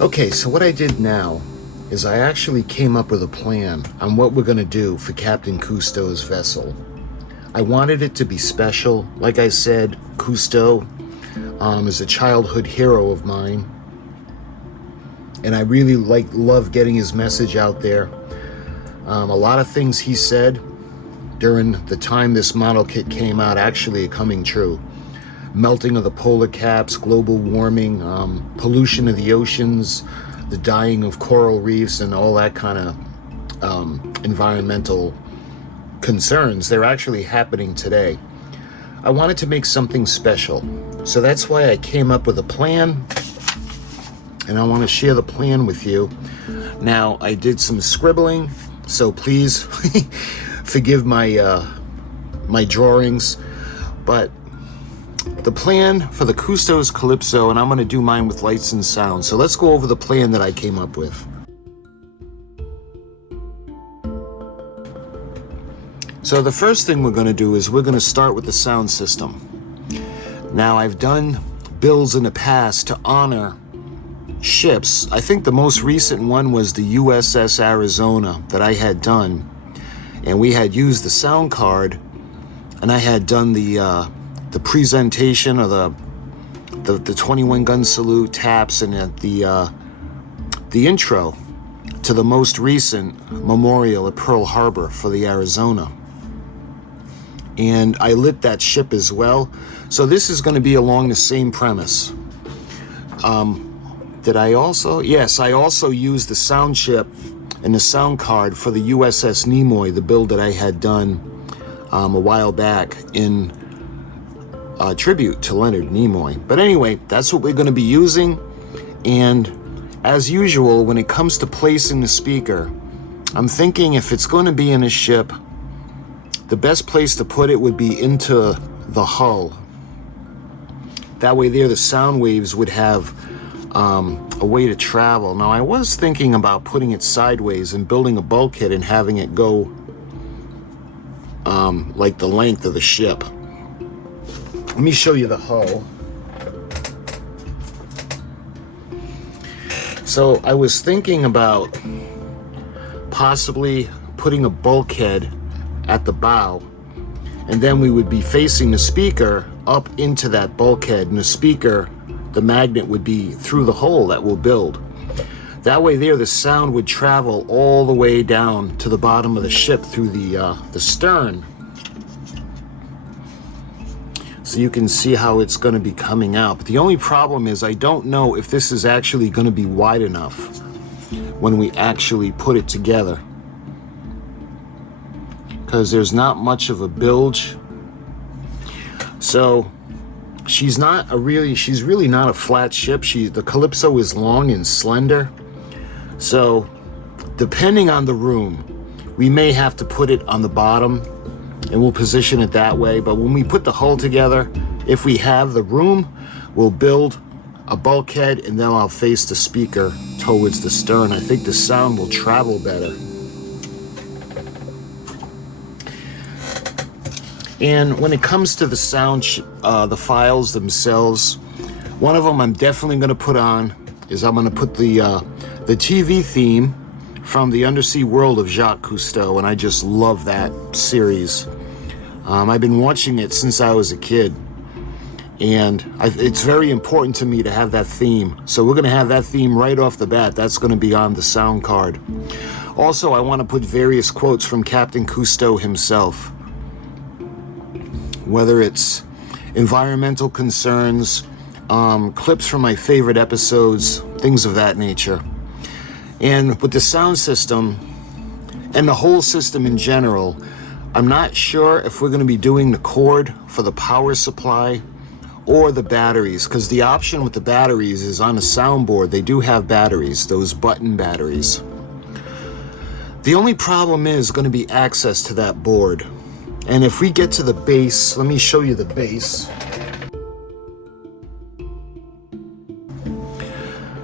Okay, so what I did now is I actually came up with a plan on what we're going to do for Captain Cousteau's vessel. I wanted it to be special. Like I said, Cousteau is a childhood hero of mine, and I really love getting his message out there. A lot of things he said during the time this model kit came out actually are coming true. Melting of the polar caps, global warming, pollution of the oceans, the dying of coral reefs, and all that kind of environmental concerns. They're actually happening today. I wanted to make something special. So that's why I came up with a plan, and I want to share the plan with you. Now, I did some scribbling, so please forgive my my drawings, but the plan for the Cousteau's CALYPSO, and I'm going to do mine with lights and sound. So let's go over the plan that I came up with. So the first thing we're going to do is we're going to start with the sound system. Now, I've done builds in the past to honor ships. I think the most recent one was the USS Arizona that I had done. And we had used the sound card, and I had done the presentation of the 21 gun salute taps and the intro to the most recent memorial at Pearl Harbor for the Arizona. And I lit that ship as well. So this is going to be along the same premise. Did I also? Yes, I also used the sound chip and the sound card for the USS Nimoy, the build that I had done a while back in tribute to Leonard Nimoy. But anyway, that's what we're going to be using. And as usual, when it comes to placing the speaker, I'm thinking if it's going to be in a ship, the best place to put it would be into the hull. That way there the sound waves would have a way to travel. Now, I was thinking about putting it sideways and building a bulkhead and having it go like the length of the ship. Let me show you the hull. So I was thinking about possibly putting a bulkhead at the bow, and then we would be facing the speaker up into that bulkhead, and the speaker, the magnet, would be through the hole that we'll build. That way there the sound would travel all the way down to the bottom of the ship through the stern. So you can see how it's going to be coming out. But the only problem is I don't know if this is actually going to be wide enough when we actually put it together, because there's not much of a bilge. So she's really not a flat ship. The CALYPSO is long and slender. So depending on the room, we may have to put it on the bottom, and we'll position it that way. But when we put the hull together, if we have the room, we'll build a bulkhead, and then I'll face the speaker towards the stern. I think the sound will travel better. And when it comes to the sound, the files themselves, one of them I'm definitely going to put on is I'm going to put the TV theme from the Undersea World of Jacques Cousteau, and I just love that series. I've been watching it since I was a kid, and it's very important to me to have that theme. So we're going to have that theme right off the bat. That's going to be on the sound card. Also, I want to put various quotes from Captain Cousteau himself, whether it's environmental concerns, clips from my favorite episodes, things of that nature. And with the sound system and the whole system in general, I'm not sure if we're going to be doing the cord for the power supply or the batteries, because the option with the batteries is on the soundboard. They do have batteries, those button batteries. The only problem is going to be access to that board. And if we get to the base, let me show you the base.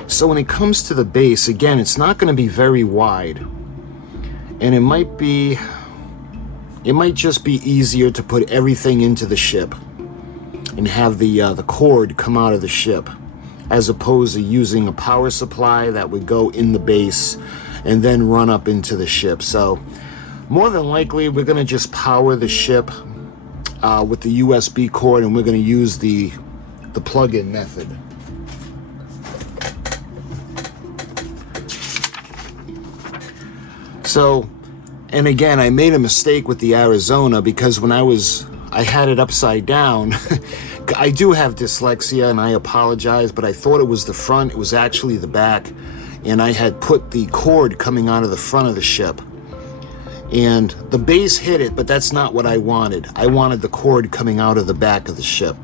So when it comes to the base, again, it's not going to be very wide. And it might just be easier to put everything into the ship. and have the cord come out of the ship, as opposed to using a power supply that would go in the base and then run up into the ship. So more than likely we're going to just power the ship with the USB cord, and we're going to use the plug-in method. So, and again, I made a mistake with the Arizona, because when I had it upside down. I do have dyslexia, and I apologize, but I thought it was the front. It was actually the back, and I had put the cord coming out of the front of the ship, and the base hit it, but that's not what I wanted. I wanted the cord coming out of the back of the ship.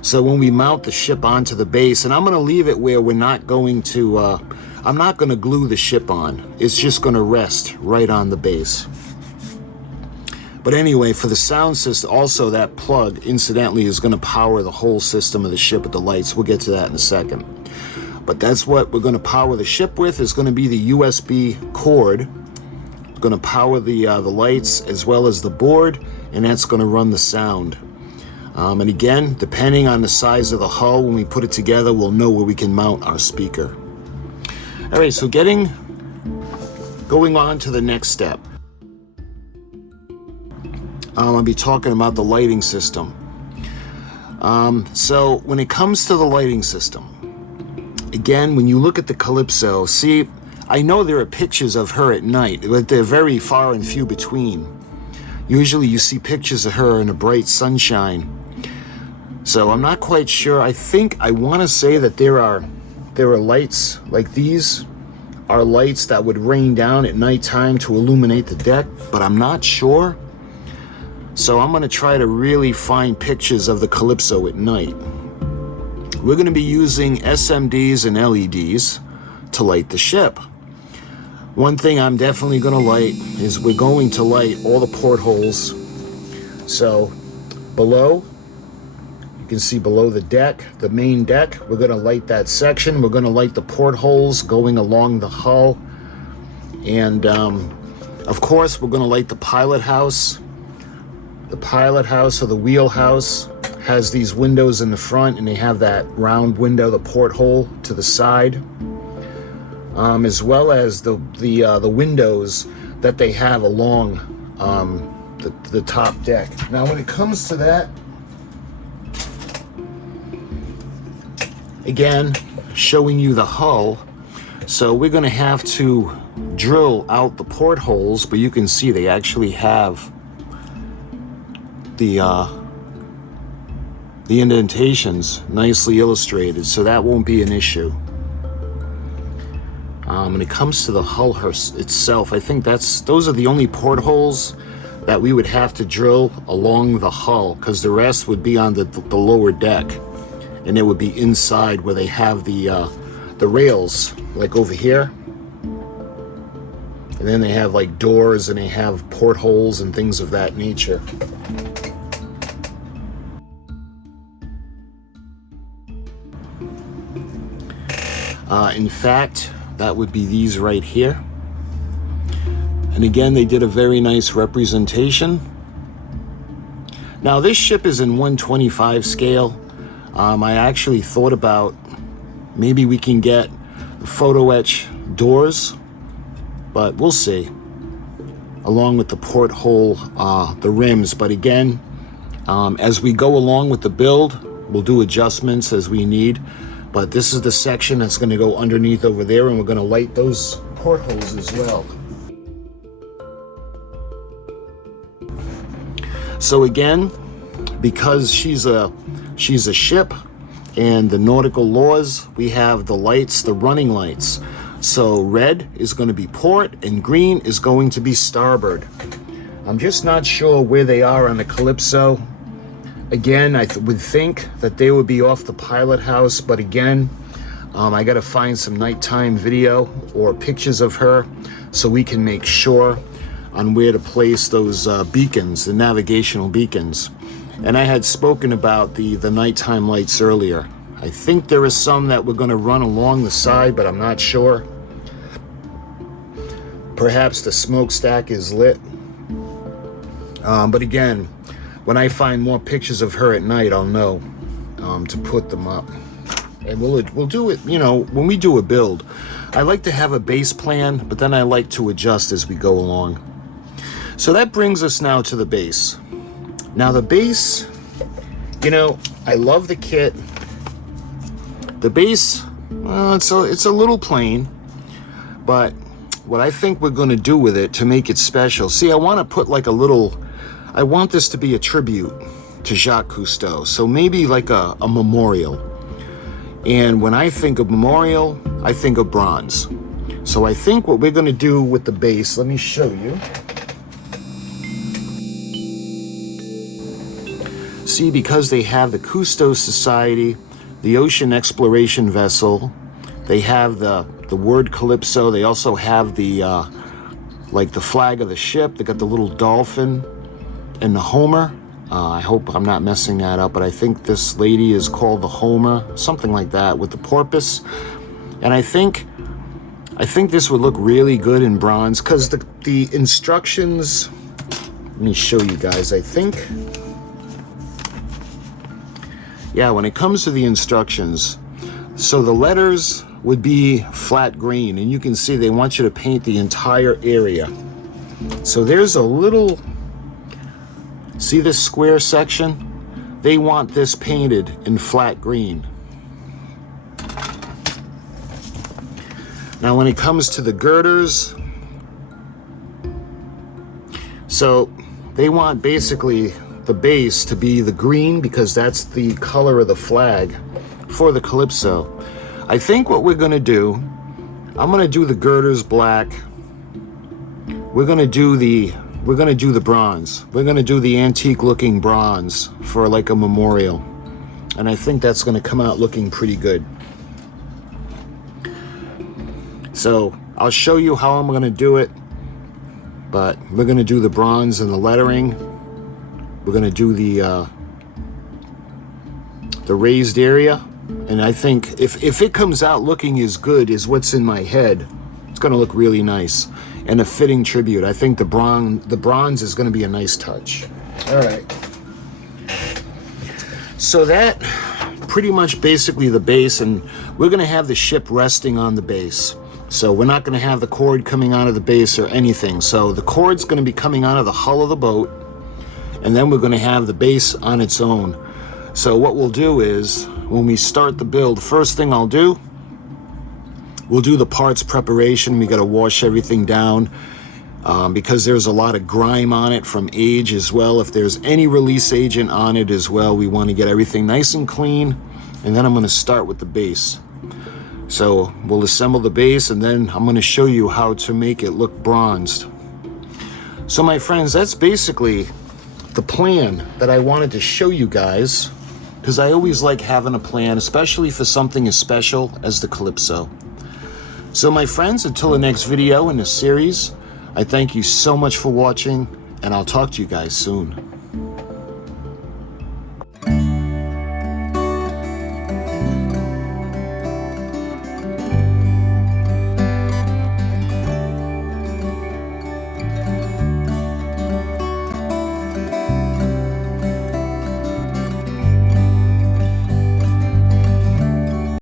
So when we mount the ship onto the base, and I'm going to leave it where we're not going to, I'm not going to glue the ship on. It's just going to rest right on the base. But anyway, for the sound system, also that plug, incidentally, is going to power the whole system of the ship with the lights. We'll get to that in a second. But that's what we're going to power the ship with, is going to be the USB cord. It's going to power the lights as well as the board, and that's going to run the sound. And again, depending on the size of the hull, when we put it together, we'll know where we can mount our speaker. All right, so going on to the next step. I'll be talking about the lighting system. So when it comes to the lighting system, again, when you look at the CALYPSO, see, I know there are pictures of her at night, but they're very far and few between. Usually you see pictures of her in a bright sunshine. So I'm not quite sure. I want to say that there are lights like these are lights that would rain down at nighttime to illuminate the deck, but I'm not sure. So I'm going to try to really find pictures of the CALYPSO at night. We're going to be using SMDs and LEDs to light the ship. One thing I'm definitely going to light is we're going to light all the portholes. So below, you can see below the deck, the main deck, we're going to light that section. We're going to light the portholes going along the hull. And of course, we're going to light the pilot house. The pilot house, or the wheelhouse, has these windows in the front, and they have that round window, the porthole to the side, as well as the windows that they have along the top deck. Now, when it comes to that, again, showing you the hull, so we're going to have to drill out the portholes, but you can see they actually have the indentations nicely illustrated, so that won't be an issue. When it comes to the hull itself, I think those are the only portholes that we would have to drill along the hull, because the rest would be on the lower deck, and it would be inside where they have the rails, like over here. And then they have like doors, and they have portholes and things of that nature. In fact, that would be these right here. And again, they did a very nice representation. Now, this ship is in 1/25 scale. I actually thought about maybe we can get photo etch doors, but we'll see. Along with the porthole, the rims. But again, as we go along with the build, we'll do adjustments as we need. But this is the section that's going to go underneath over there, and we're going to light those portholes as well. So again, because she's a ship, and the nautical laws, we have the lights, the running lights. So red is going to be port, and green is going to be starboard. I'm just not sure where they are on the CALYPSO. Again, I would think that they would be off the pilot house, but again, I got to find some nighttime video or pictures of her so we can make sure on where to place those beacons, the navigational beacons. And I had spoken about the nighttime lights earlier. I think there is some that we're going to run along the side, but I'm not sure. Perhaps the smokestack is lit. But again, when I find more pictures of her at night, I'll know to put them up. And we'll do it, you know, when we do a build. I like to have a base plan, but then I like to adjust as we go along. So that brings us now to the base. Now the base, you know, I love the kit. The base, well, it's a little plain, but what I think we're going to do with it to make it special, see, I want to put like a little, I want this to be a tribute to Jacques Cousteau, so maybe like a memorial. And when I think of memorial, I think of bronze. So I think what we're going to do with the base, let me show you. See, because they have the Cousteau Society, the ocean exploration vessel, they have the word CALYPSO, they also have the like the flag of the ship, they got the little dolphin and the Homer. I hope I'm not messing that up, but I think this lady is called the Homer, something like that, with the porpoise. And I think this would look really good in bronze, because the instructions, let me show you guys, I think, yeah, when it comes to the instructions, so the letters would be flat green, and you can see they want you to paint the entire area. So there's a little, see this square section? They want this painted in flat green. Now when it comes to the girders, so they want basically the base to be the green, because that's the color of the flag for the CALYPSO. I think what we're going to do, I'm going to do the girders black. We're going to do the bronze. We're going to do the antique looking bronze for like a memorial. And I think that's going to come out looking pretty good. So I'll show you how I'm going to do it, but we're going to do the bronze and the lettering. We're going to do the raised area. And I think if it comes out looking as good as what's in my head, it's going to look really nice and a fitting tribute. I think the bronze is going to be a nice touch. All right. So that pretty much basically the base, and we're going to have the ship resting on the base. So we're not going to have the cord coming out of the base or anything. So the cord's going to be coming out of the hull of the boat, and then we're going to have the base on its own. So what we'll do is, when we start the build, first thing I'll do, we'll do the parts preparation. We got to wash everything down because there's a lot of grime on it from age as well. If there's any release agent on it as well, we want to get everything nice and clean. And then I'm going to start with the base. So we'll assemble the base, and then I'm going to show you how to make it look bronzed. So my friends, that's basically the plan that I wanted to show you guys, because I always like having a plan, especially for something as special as the CALYPSO. So my friends, until the next video in this series, I thank you so much for watching, and I'll talk to you guys soon.